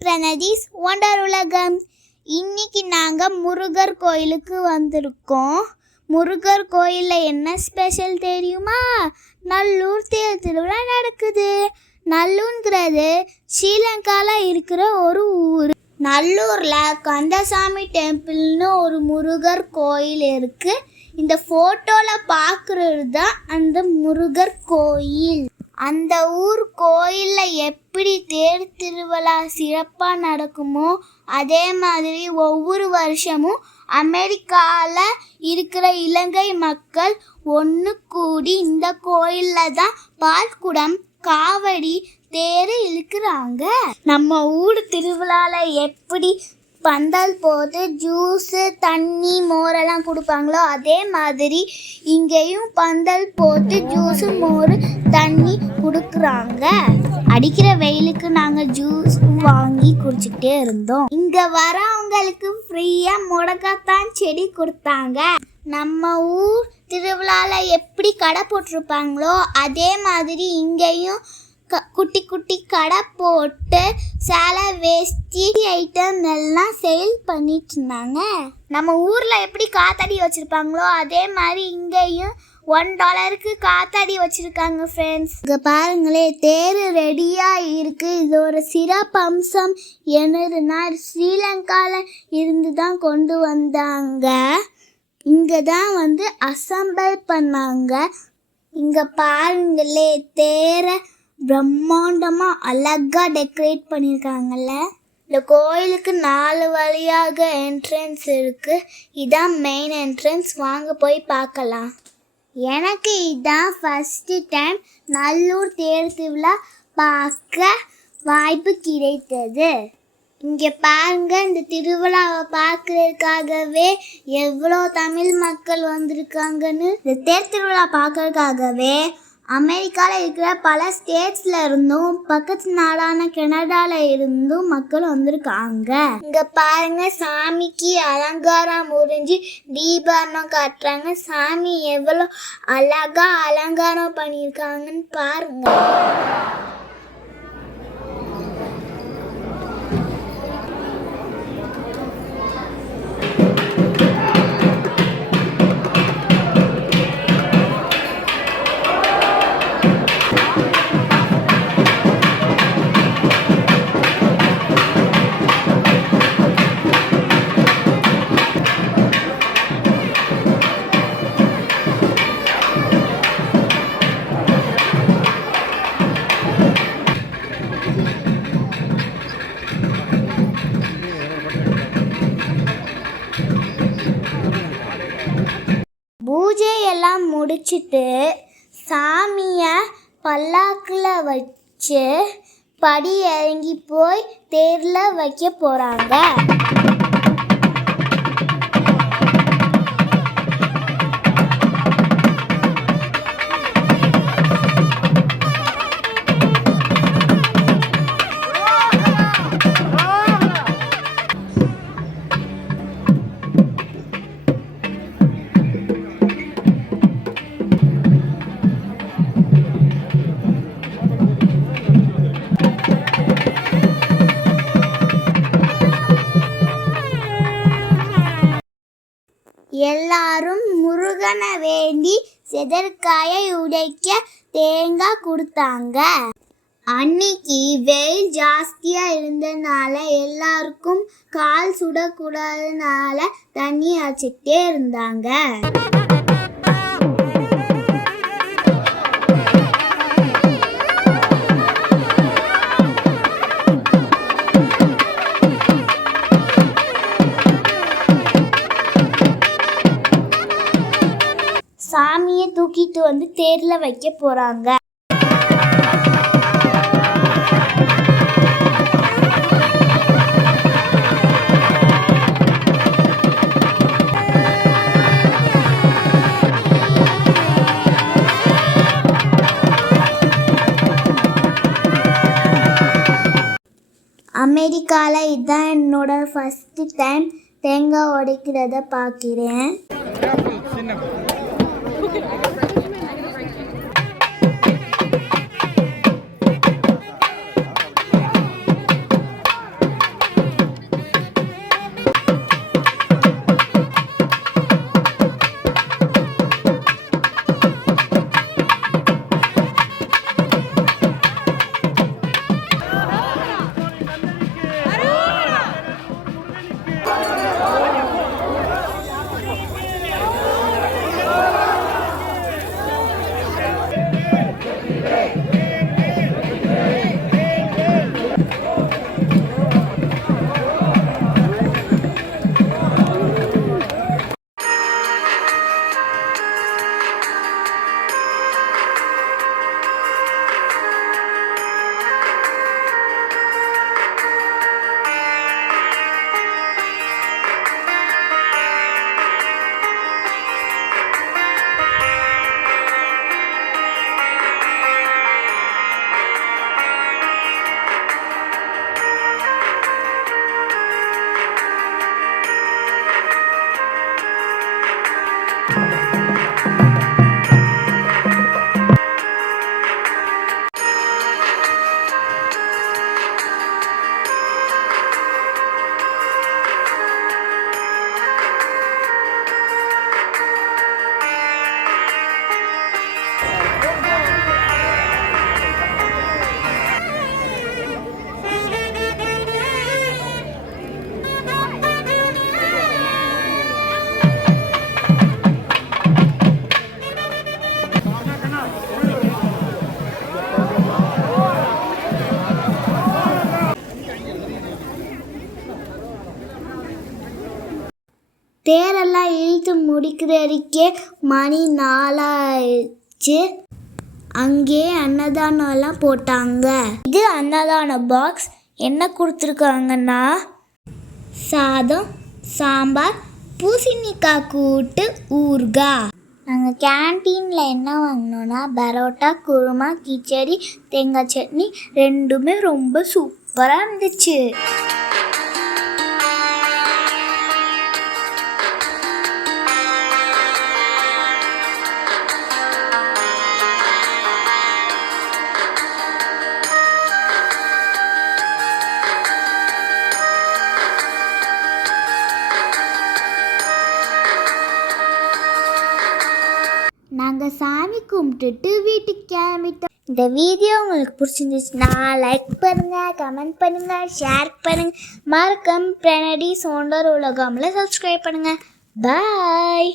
பிரணதீஸ் wonder உலகம். இன்னைக்கு நாங்கள் முருகர் கோயிலுக்கு வந்திருக்கோம். முருகர் கோயிலில் என்ன ஸ்பெஷல் தெரியுமா? நல்லூர் தேர் திருவிழா நடக்குது. நல்லூர்ங்கிறது ஸ்ரீலங்காவில் இருக்கிற ஒரு ஊர். நல்லூரில் கந்தசாமி டெம்பிள்னு ஒரு முருகர் கோயில் இருக்குது. இந்த ஃபோட்டோவில் பார்க்குறது தான் அந்த முருகர் கோயில். அந்த ஊர் கோயிலில் எப்படி தேர் திருவிழா சிறப்பாக நடக்குமோ அதே மாதிரி ஒவ்வொரு வருஷமும் அமெரிக்காவில் இருக்கிற இலங்கை மக்கள் ஒன்று கூடி இந்த கோயிலில் தான் பால்குடம், காவடி, தேர் இழுக்கிறாங்க. நம்ம ஊர் திருவிழாவில் எப்படி பந்தல் போட்டு ஜூஸு, தண்ணி, மோரெல்லாம் கொடுப்பாங்களோ அதே மாதிரி இங்கேயும் பந்தல் போட்டு ஜூஸு, மோர், தண்ணி கொடுக்குறாங்க. அடிக்கிற வெயிலுக்கு நாங்கள் ஜூஸ் வாங்கி குடிச்சிக்கிட்டே இருந்தோம். இங்கே வரவங்களுக்கு ஃப்ரீயாக முடக்கத்தான் செடி கொடுத்தாங்க. நம்ம ஊர் திருவிழாவில் எப்படி கடை போட்டிருப்பாங்களோ அதே மாதிரி இங்கேயும் குட்டி குட்டி கடை போட்டு சேலை, வேஷ்டி ஐட்டம் எல்லாம் சேல் பண்ணிட்டு இருந்தாங்க. நம்ம ஊரில் எப்படி காத்தாடி வச்சுருப்பாங்களோ அதே மாதிரி இங்கேயும் $1 காத்தாடி வச்சுருக்காங்க ஃப்ரெண்ட்ஸ். இங்கே பாருங்களே, தேர் ரெடியாக இருக்குது. இது ஒரு சிறப்பு அம்சம் என்னதுன்னா ஸ்ரீலங்காவில் இருந்து தான் கொண்டு வந்தாங்க. இங்கே தான் அசம்பிள் பண்ணாங்க. இங்கே பாருங்களே, தேரை பிரம்மாண்டமாக அழகாக டெக்கரேட் பண்ணியிருக்காங்கல்ல. இந்த கோயிலுக்கு 4 வழியாக என்ட்ரன்ஸ் இருக்குது. இதான் மெயின் என்ட்ரன்ஸ். வாங்க போய் பார்க்கலாம். எனக்கு இதான் ஃபஸ்ட்டு டைம் நல்லூர் தேர் திருவிழா பார்க்க வாய்ப்பு கிடைத்தது. இங்கே பாருங்க, இந்த திருவிழாவை பார்க்கறதுக்காகவே எவ்வளோ தமிழ் மக்கள் வந்திருக்காங்கன்னு. இந்த தேர் திருவிழா பார்க்கறதுக்காகவே அமெரிக்காவில் இருக்கிற பல ஸ்டேட்ஸில் இருந்தும் பக்கத்து நாடான கனடாவில் இருந்தும் மக்கள் வந்திருக்காங்க. இங்கே பாருங்க, சாமிக்கு அலங்காரம் முடிஞ்சு தீபாரணம் காட்டுறாங்க. சாமி எவ்வளோ அழகாக அலங்காரம் பண்ணியிருக்காங்கன்னு பாருங்க. பூஜையெல்லாம் முடிச்சுட்டு சாமியை பல்லாக்கில் வச்சு படி இறங்கி போய் தேரில் வைக்க போகிறாங்க. எல்லாரும் முருகனை வேண்டி செதற்காயை உடைக்க தேங்காய் கொடுத்தாங்க. அன்னைக்கு வெயில் ஜாஸ்தியாக இருந்ததுனால எல்லாருக்கும் கால் சுடக்கூடாதனால தண்ணி அடிச்சுக்கிட்டே இருந்தாங்க. சாமியை தூக்கிட்டு தேரில் வைக்க போகிறாங்க. அமெரிக்காவில் இதுதான் என்னோட ஃபஸ்ட்டு டைம் தேங்காய் உடைக்கிறத பார்க்கிறேன். தேரெல்லாம் இழுத்து முடிக்கிற வரைக்கே மணி 4 ஆயிடுச்சு. அங்கே அன்னதானம்லாம் போட்டாங்க. இது அன்னதான பாக்ஸ். என்ன கொடுத்துருக்காங்கன்னா சாதம், சாம்பார், பூசணிக்காய் கூட்டு, ஊறுகாய். நாங்கள் கேன்டீனில் என்ன வாங்கினோன்னா பரோட்டா, குருமா, கிச்சடி, தேங்காய் சட்னி ரெண்டுமே ரொம்ப சூப்பராக இருந்துச்சு. நாங்கள் சாமி கும்பிட்டுட்டு வீட்டுக்கு கிளம்பிட்டோம். இந்த வீடியோ உங்களுக்கு பிடிச்சிருந்துச்சுன்னா லைக் பண்ணுங்கள், கமெண்ட் பண்ணுங்கள், ஷேர் பண்ணுங்கள். மறக்காம பிரணடி சோண்டர் உலகம்ல சப்ஸ்கிரைப் பண்ணுங்கள். பாய்.